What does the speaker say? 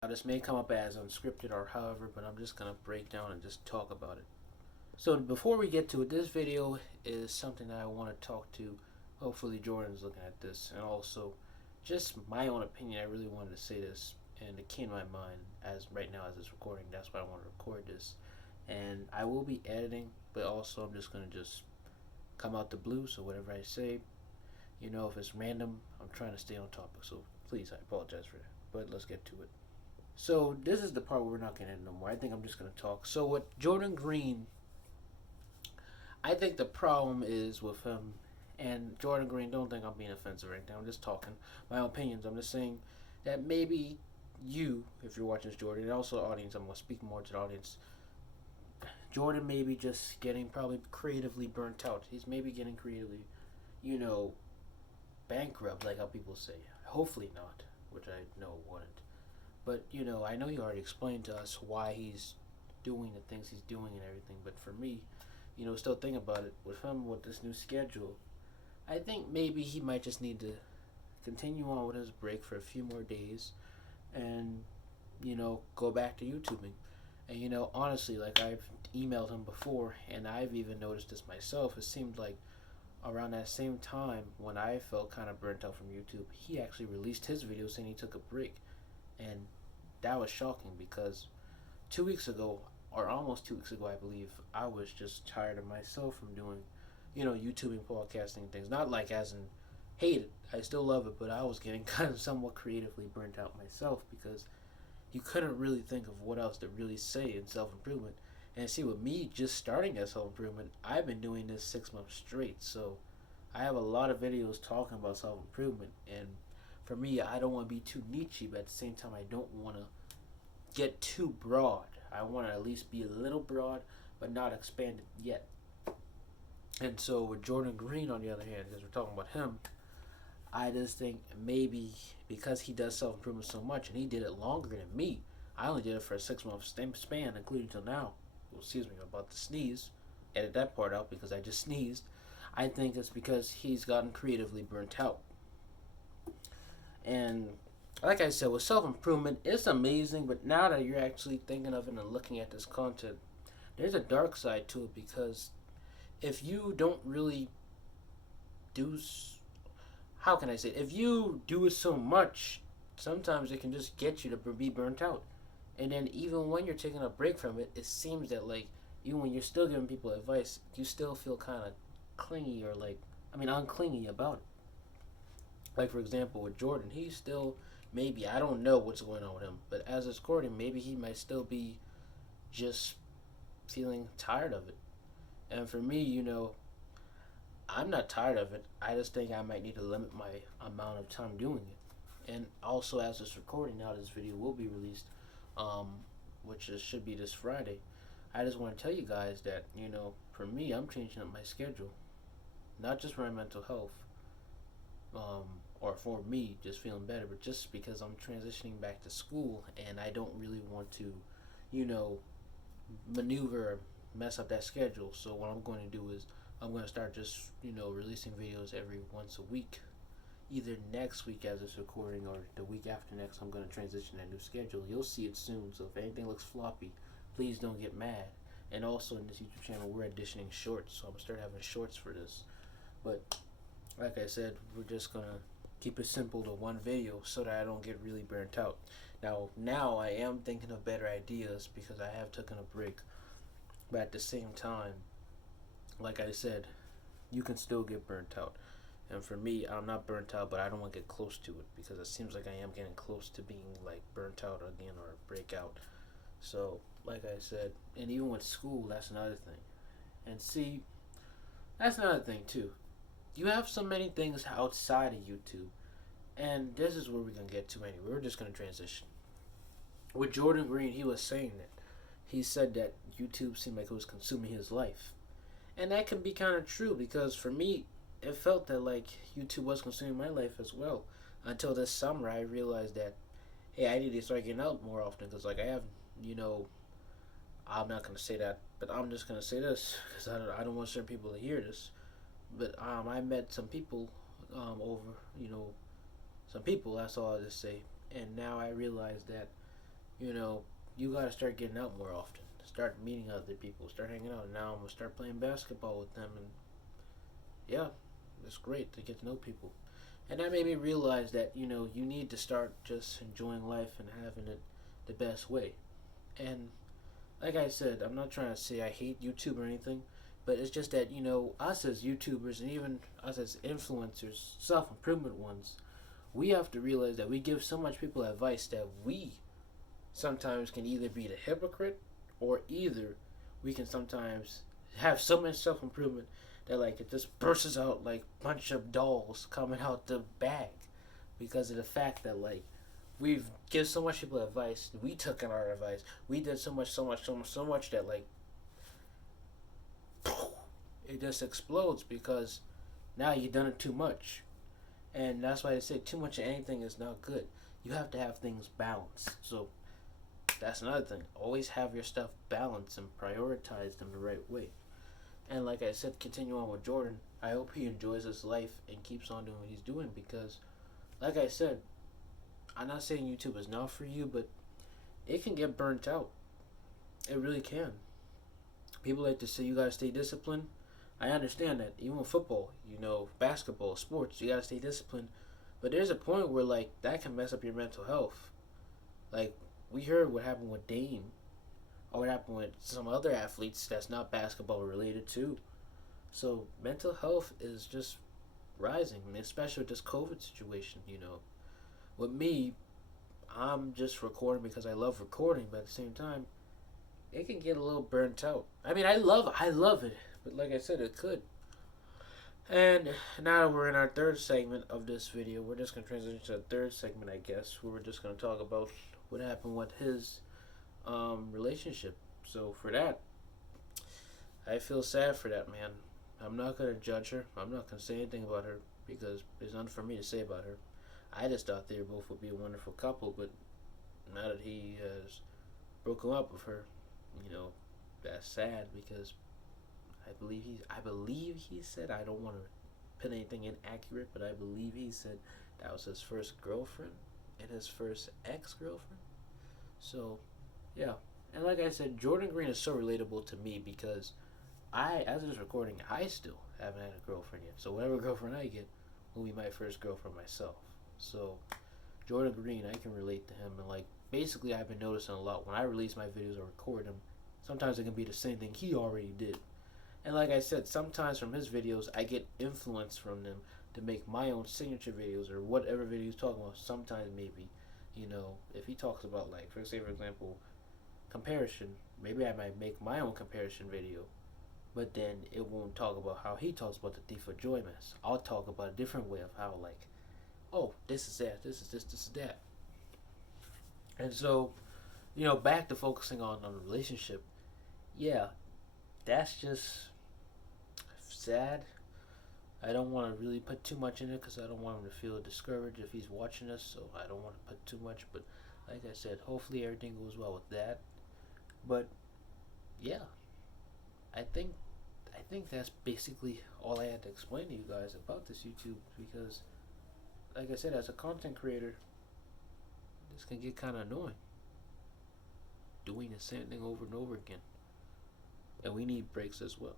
Now, this may come up as unscripted or however, but I'm just going to break down and just talk about it. So, before we get to it, this video is something that I want to talk to. Hopefully, Jordan's looking at this, and also just my own opinion. I really wanted to say this, and it came to my mind as right now as it's recording. That's why I want to record this. And I will be editing, but also I'm just going to just come out the blue, so whatever I say, if it's random, I'm trying to stay on topic. So, please, I apologize for that. But let's get to it. So this is the part where we're not gonna end no more. I think I'm just gonna talk. So with Jordan Green, I think the problem is with him and Jordan Green. Don't think I'm being offensive right now. I'm just talking my own opinions. I'm just saying that maybe you, if you're watching this, Jordan, and also the audience, I'm gonna speak more to the audience. Jordan may be just getting probably creatively burnt out. He's maybe getting creatively, you know, bankrupt, like how people say. Hopefully not, which I know wouldn't. But I know you already explained to us why he's doing the things he's doing and everything. But for me, still think about it with him with this new schedule. I think maybe he might just need to continue on with his break for a few more days, and go back to YouTubing. And honestly, like I've emailed him before, and I've even noticed this myself. It seemed like around that same time when I felt kind of burnt out from YouTube, he actually released his video saying he took a break, and that was shocking because 2 weeks ago, or almost 2 weeks ago, I believe, I was just tired of myself from doing, YouTubing, podcasting, things. Not like as in hate it. I still love it, but I was getting kind of somewhat creatively burnt out myself because you couldn't really think of what else to really say in self improvement. And see, with me just starting at self improvement, I've been doing this 6 months straight. So I have a lot of videos talking about self improvement. And for me, I don't want to be too niche, but at the same time, I don't want to get too broad. I want to at least be a little broad, but not expanded yet. And so with Jordan Green, on the other hand, because we're talking about him, I just think maybe because he does self improvement so much and he did it longer than me, I only did it for a 6 month span, including till now. Well, excuse me, I'm about to sneeze. Edit that part out because I just sneezed. I think it's because he's gotten creatively burnt out. And like I said, with self improvement, it's amazing, but now that you're actually thinking of it and looking at this content, there's a dark side to it because if you don't really do, how can I say it? If you do it so much, sometimes it can just get you to be burnt out. And then even when you're taking a break from it, it seems that like even when you're still giving people advice, you still feel kind of clingy or unclingy about it. Like for example with Jordan, he's still maybe I don't know what's going on with him, but as it's recording, maybe he might still be just feeling tired of it. And for me, I'm not tired of it. I just think I might need to limit my amount of time doing it. And also, as it's recording now, this video will be released, um, which should be this Friday. I just want to tell you guys that for me, I'm changing up my schedule, not just for my mental health, um, or for me just feeling better, but just because I'm transitioning back to school and I don't really want to, you know, maneuver, mess up that schedule. So what I'm going to do is I'm going to start just releasing videos every once a week. Either next week as it's recording or the week after next, I'm going to transition that new schedule. You'll see it soon. So if anything looks floppy, please don't get mad. And also in this YouTube channel, we're editioning shorts, so I'm gonna start having shorts for this. But like I said, we're just gonna keep it simple to one video so that I don't get really burnt out. Now I am thinking of better ideas because I have taken a break, but at the same time, like I said, you can still get burnt out. And for me, I'm not burnt out, but I don't want to get close to it because it seems like I am getting close to being like burnt out again or breakout. So, like I said, and even with school, that's another thing. And see, that's another thing too. You have so many things outside of YouTube, and this is where we're gonna get to anyway. We're just gonna transition. With Jordan Green, he was saying that he said that YouTube seemed like it was consuming his life, and that can be kind of true because for me, it felt that like YouTube was consuming my life as well. Until this summer, I realized that hey, I need to start getting out more often because like I have, you know, I'm not gonna say that, but I'm just gonna say this because I don't want certain people to hear this. But I met some people over, some people. That's all I just say. And now I realize that you know, you gotta start getting out more often. Start meeting other people. Start hanging out. Now I'm gonna start playing basketball with them, and yeah, it's great to get to know people. And that made me realize that you need to start just enjoying life and having it the best way. And like I said, I'm not trying to say I hate YouTube or anything, but it's just that us as YouTubers and even us as influencers, self improvement ones, we have to realize that we give so much people advice that we sometimes can either be the hypocrite or either we can sometimes have so much self improvement that like it just bursts out like a bunch of dolls coming out the bag because of the fact that like we've give so much people advice, we took in our advice, we did so much that like it just explodes because now you've done it too much. And that's why they say too much of anything is not good. You have to have things balanced. So that's another thing. Always have your stuff balanced and prioritized in the right way. And like I said, continue on with Jordan. I hope he enjoys his life and keeps on doing what he's doing because, like I said, I'm not saying YouTube is not for you, but it can get burnt out. It really can. People like to say you gotta stay disciplined. I understand that. Even with football, basketball, sports, you gotta stay disciplined. But there's a point where like that can mess up your mental health. Like we heard what happened with Dame, or what happened with some other athletes that's not basketball related too. So mental health is just rising, especially with this COVID situation. With me, I'm just recording because I love recording, but at the same time, it can get a little burnt out. I mean, I love it, but like I said, it could. And now that we're in our third segment of this video, we're just gonna transition to the third segment, I guess, where we're just gonna talk about what happened with his relationship. So for that, I feel sad for that man. I'm not gonna judge her. I'm not gonna say anything about her because there's nothing for me to say about her. I just thought they both would be a wonderful couple, but now that he has broken up with her, that's sad because I believe he said, I don't want to put anything inaccurate, but I believe he said that was his first girlfriend and his first ex-girlfriend. So, yeah. And like I said, Jordan Green is so relatable to me because as of this recording, I still haven't had a girlfriend yet. So whatever girlfriend I get will be my first girlfriend myself. So Jordan Green, I can relate to him, and like basically I've been noticing a lot when I release my videos or record them. Sometimes it can be the same thing he already did. And like I said, sometimes from his videos, I get influence from them to make my own signature videos or whatever video he's talking about. Sometimes maybe, if he talks about like, for example, comparison, maybe I might make my own comparison video, but then it won't talk about how he talks about the Thief of Joy mess. I'll talk about a different way of how like, oh, this is that, this is this is that. And so, back to focusing on the relationship. Yeah, that's just sad. I don't want to really put too much in it because I don't want him to feel discouraged if he's watching us. So I don't want to put too much. But like I said, hopefully everything goes well with that. But yeah, I think that's basically all I had to explain to you guys about this YouTube because, like I said, as a content creator, this can get kind of annoying. Doing the same thing over and over again, and we need breaks as well.